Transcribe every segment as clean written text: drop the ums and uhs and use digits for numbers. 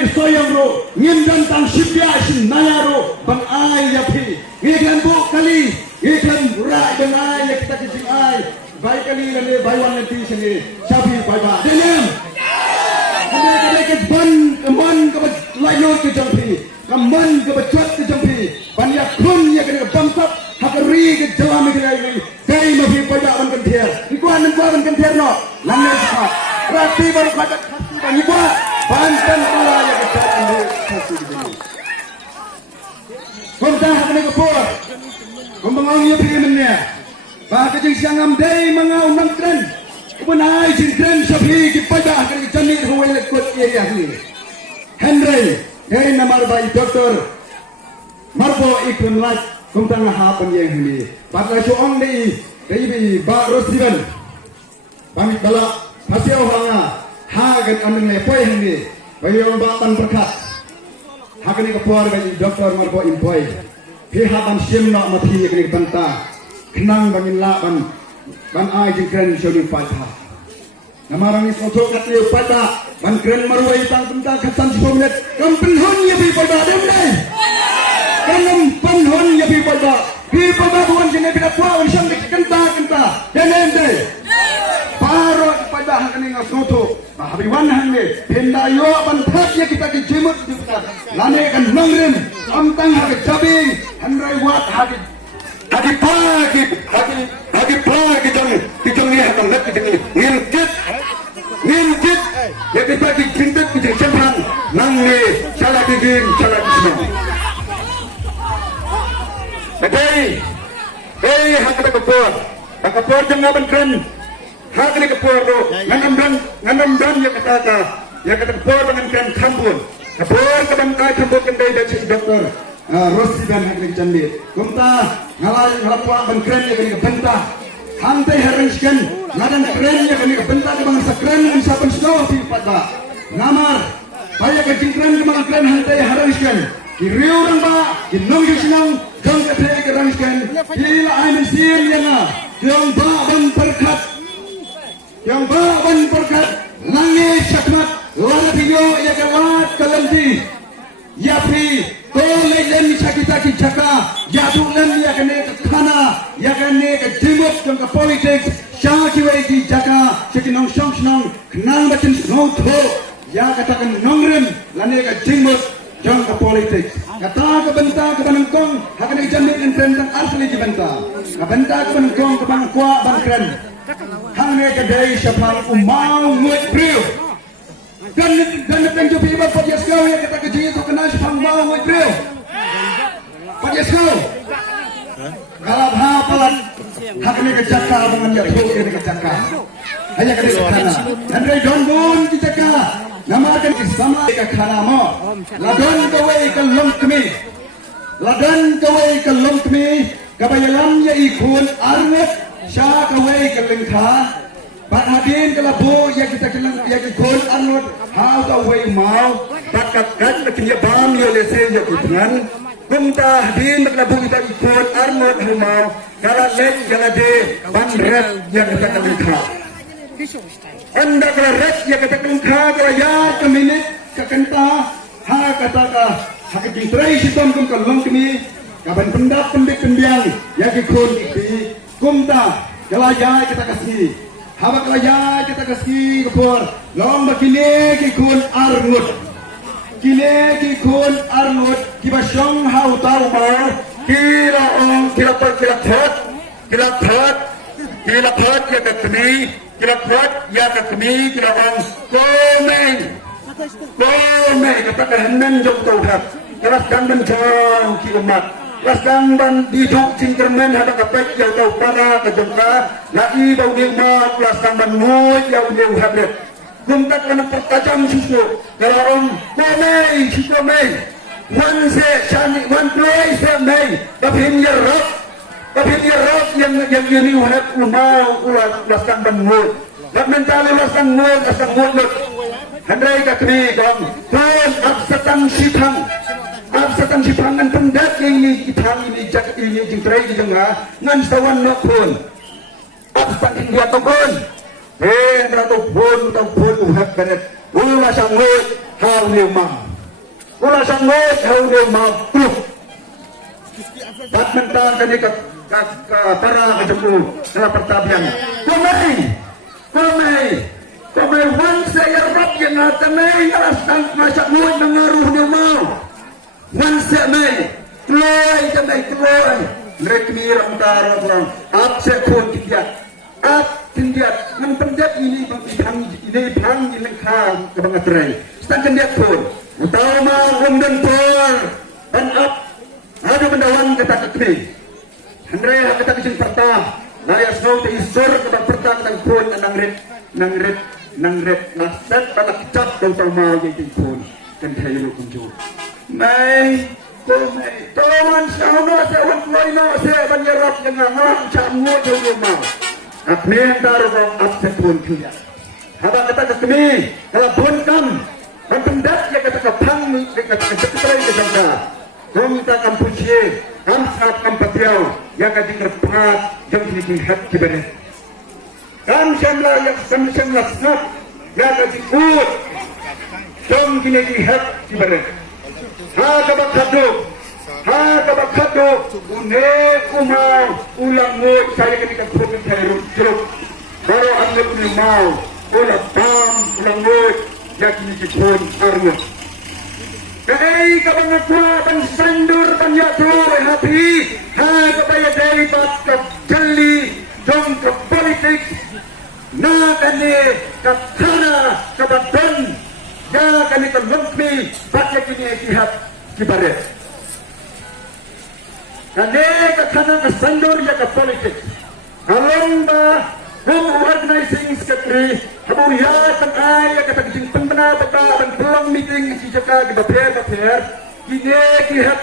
ni soyang ro ngin dan tang shipya shin naya ro ban ai ya phi ngekan bu kali ngekan ra ban ai ya kita ki ai bai kali le bai wan ti sini shafi bai ba denem kade ke ban kaman ke lai lo ke jampi kaman ke bacot ke jampi ban ya khun ya ke bamsap hakari ke jalam ke ai dai ma phi bai ba ban kan thier ikwan ban kan thier no lanne sa rati baru kata khasi ban ikwa Banten pula yang kita ambil satu di sini. Kumta hakne kapur. Kumbang ia pergi mennya. Bahkan jeng siang amdai mengau nangkren. Kebenai jengkren sabi kipada akan kejanit huwai lekut area ini. Henry, dari nama bayi doktor. Marbo ikun laj. Kumta ngahapan yang ini. Bakal suang di baby Pak Rosiban. Pamit balap hasil hanga. Hagan amin lepoi hengi bayo bapan perkat hagan ke puar bagi doktor marbo impoi pihaban simno mapi ke banta kenang bangin laban ban ai jengkren shoni patha namarang foto katli patha ban kren marwai tang benta katan 10 menit kampen hon ya bi pada dem dai kanam pan hon ya bi pada buan jene bila puar sang kenta denen dai parot pada hagan ngasoto Habiwan hange, pindah yo bantat ya kita dijemut juga. Lane kan nongrim, amtang hagi cabing, handrai wat hagi pagi jong ni hakang lek jong ngirjit ya kita dijintet dijeng cempan nang ni salah diging salah disem. Hey hakata kapur jeng ngaban kren. Hak ni kapur do, nganam dan ya kata kapur dengan kran kampun. Kapur kadang kai kampun kendai dari doktor Rosiban hak ni candi. Kumta ngalapua ban kran ya kini bentah. Hantai haruskan ngadan kran ya kini bentah ke bangsa kran yang saban snow di pada. Namar, bayar ke kran ke bangsa kran hantai haruskan. Kiriu orang ba, kinong yusinong, jong katay ke haruskan. Kila ay mensil yana, jong ba ban perkat. Yang bawan berkat langit syakmat larabiyo ya gawat kalanti ya pri tole len sakita ki jaka ya tulen ya kene khana ya kene ke jimut jong ka politics syaki wei ki jaka sekinong song nang bacin no tho ya katakan nongrem lane ke jimut jong ka politics kata ke benta ke banengkong hakane jamit tentang asli ki benta ka benta ke banengkong ke bangkwa bangkren hanya kedai syafal umau muat beliau dan penju piba pada sekau yang kita kerja itu kena syafal umau muat beliau pada sekau kalau hafalan hak ini kecaka dengan ya tuh ini kecaka hanya kedai kana dan dari donbun kecaka nama akan sama ke kana mo ladon kawai ke lom kami kabayalam ya ikun arnet Syah kawai kelengkha, bat hadin kelabu yang kita keleng yang ikut arnut, hau kawai mau, bat kakat kekinya bam ya lese ya kudengan, kumta hadin kelabu kita ikut arnut mau, kalau lek jangan de ban red yang kita kelengkha. Anda kalau red yang kita kelengkha kalau ya keminit kekenta, ha kata hakikin terai sitam kum kalong kami, kapan pendap pendiang yang ikut di Kumta, kelajai kita kasih, haba kelajai kita kasih kepur, long bakine kikun arnut, kiba syong hau tahu mau, kila thot ya kekmi, kila ong komeng, kata henmen jom tauhat, kelas kangen jauh ki umat. Lasang ban dijuk cingkermen hada kapek yang tahu pada kejengka lagi bau dilma lasang ban muat yang dia habis kumtak kena pertajam susu kalau om komei susu mei wan se chani wan play se mei tapi dia rock yang ini wahat umau ulat lasang ban muat dan mental lasang muat handai kakri dong tuan absatan sitang Absatan si pangan pendat ini kitang ini jak ini jengtrai di jengah ngan sawan nokun absatan India tokon ratu pun uhak benet ulah sangwit hal liumang Kula sanggup haudo mampu. Badminton kami ke para kejempu dalam pertabian. Kami wan saya rap yang kami alasan masak muat mengaruh ni mau. Wan saya keluar. Mereka mirang tara orang. Ab sekon tindiat. Nang pendiat ini bang lengkang kebangatrai. Sedangkan dia pun utama undan tor dan ab ada pendawan kata kekni. Andrea kata kisah pertama. Naya snow te isor kata pertama dan pun nang red nasat pada kecap dan termal jadi pun dan hayu kunju. Mai Tuan sama sewan loino se banyarap dengan ngam camu jauh mau. Akme antara kau absen pun kia. Haba kata kekni kalau pun kam pendat ya kata kapang kata keterai kesangka. Komita Kampusia, Kamsat Kampatiau, yang kadang berpat, yang dilihat kibaran. Kamsamla yang samsamla snap, yang kadang ut, yang dilihat kibaran. Ha kabakado, une kumau, ulang mut, saya ketika kurang terus jeruk. Baru ambil kumau, ulang pam, ulang mut, yang dilihat arwah. Kay kabangakwa pansandur panyatu hati ha kapaya dari pat jeli jong ke politik na kani kathana kabaton ya kani kalungmi patya kini ihat kibaret kani kathana kasandur ya ke politik along ba organizing secretary habuya tangay kata kijing pembina bata ban pulang meeting si jaka di baper kine kihat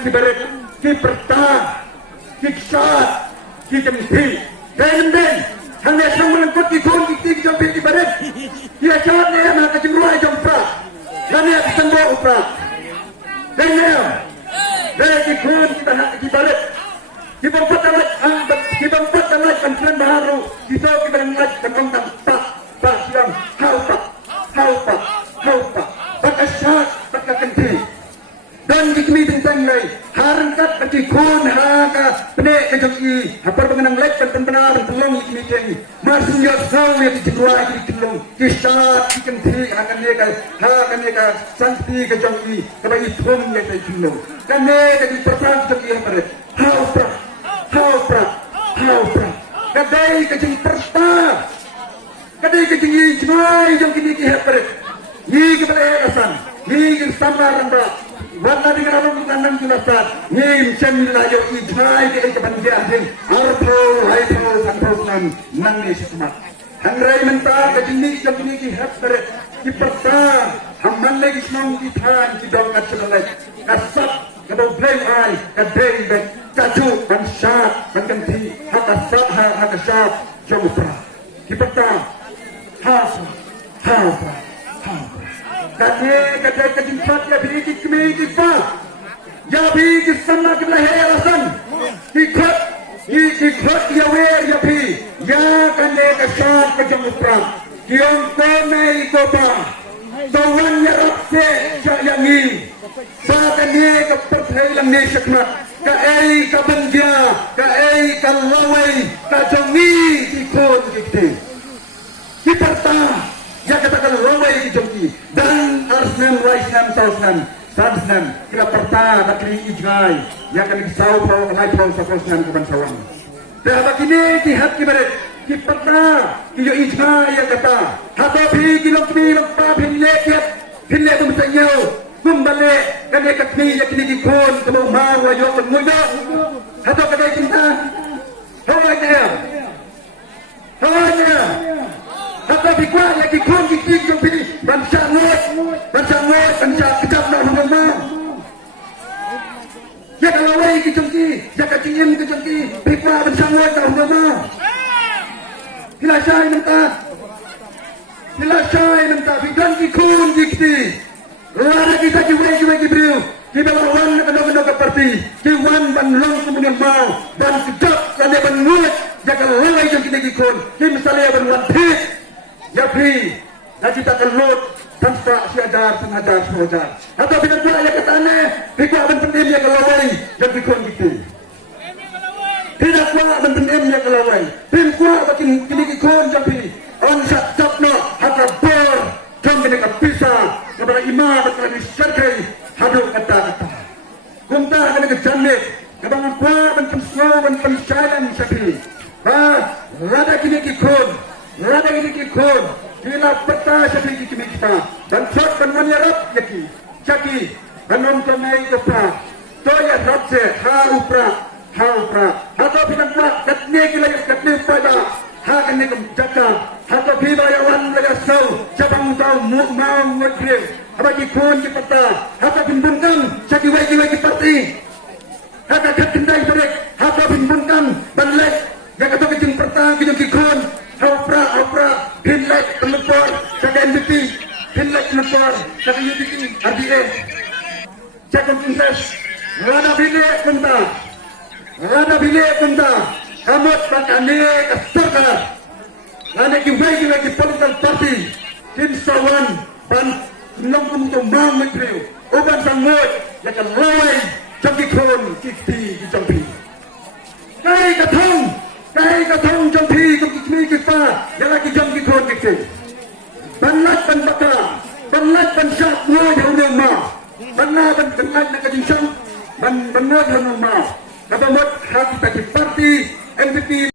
kibaret ki perta ki ksat ki kempi dan hanya semua lengkot ki kon ki jampi kibaret ya chat ne mana kijing ruai jampa dan ya semua upra dan ya ki kon kita hak kibaret kita empat alat kampulan baru kita alat kembang pak siang hau pak bakasyak bakakenti dan dikmi tentang lai harangkat bagi kun haka penek kejoki apa pengenang lek penbenar belum dikmi jengi masih ya sau ya dijua dikelung kisah dikenti akan neka santi kejoki kebayi thum ya dikelung dan neka di pertang kejoki haparet hau pra kadai kejeng perta kadai kejeng ijmai jom kini kihat ni kepala yayasan ni samar ramba warna dengan orang menandang jelasan ni macam layo ijmai ke kebandian arpo haito santosan nang semat hangrai menta kejeng ni jom kini kihat ki perta hamman lagi semang kitan kidong kacalai kasat kalau blame I, kadai dan kaju dan syah dan ganti hak syah jauh pra. Kita kadai kejimpat ya beri kami kita, ya beri kisana kita helasan, ikut ya wer ya beri, ya kadai kesyah kejauh pra. Kiong kami kota, kawan ya rapse yangi. Saat ini kepercayaan lang ni Syakmat kaay kabandya kaay kalaway kajongi ikon kikti kiperta ya kata kalaway kijongi dan arsnam raisnam sausnam sabsnam kila perta bakri ijgai ya kan kisau pau lai pau sausnam kebansawang dah bakini kihat kibaret kiperta kiyo ijgai ya kata hatopi kilokmi lokpa pinle bumtanyau kumbale kani kakni yakni dikon kamu mau ayo mengudo atau kadai cinta hawanya atau bikwa yang dikon dikik jompi bangsa ngot bangsa kejap nak mau ya kalau wei kijongki ya kacingin kijongki bikwa bangsa ngot nak mau hilasai menta bidan dikon dikti Luar kita juga Gibril, kita lawan kedua parti, kiwan banlong kemudian mau, ban kejap, dan ban mulut, jaga lalai yang kita ikut, misalnya ban wantit, ya pri, dan kita kelut tanpa siada sengaja seroja. Atau bila pula yang katanya, tidak penting yang kelawai yang dikon gitu. Tidak pula penting yang kelawai. Tim kuat bakin kini dikon jadi. On sat no hata bor jom kini kapisa kepada imam kepada disertai hadu kata-kata. Kumta kini kejamik kebangan kuat bentuk slow bentuk sayang sapi. Rada kini dikon. Rada kini dikon. Bila peta sapi kini kita dan shot dan menyerap yaki. Caki menonton naik upra. Toya rapse ha upra. Atau bilang kuat katnya kila katnya pada. Hakan ni jaga, atau bila yawan lagi sau, cabang tahu mau ngedrill, apa dikun di peta, apa bimbungkan, jadi wajib parti, apa kendai balik, apa bimbungkan, balik, yang kata kejeng peta, kejeng dikun, opera, pinlek pelupor, jaga MVP, pinlek pelupor, jaga UDP, RDA, jaga kontes, rada bilik benda, kamut bakane kasarka lane ki wai ki political party tim sawan ban nongkum to mang metrio oban sangot ya kan lawai jambi kon kiti di jambi kai kathong jambi ko kiti kita ya lagi jambi kon kiti banlat ban baka banlat ban syak wo ya udah ma banlat ban kenal na kajing ban mo ya no ma katamot hati party MVP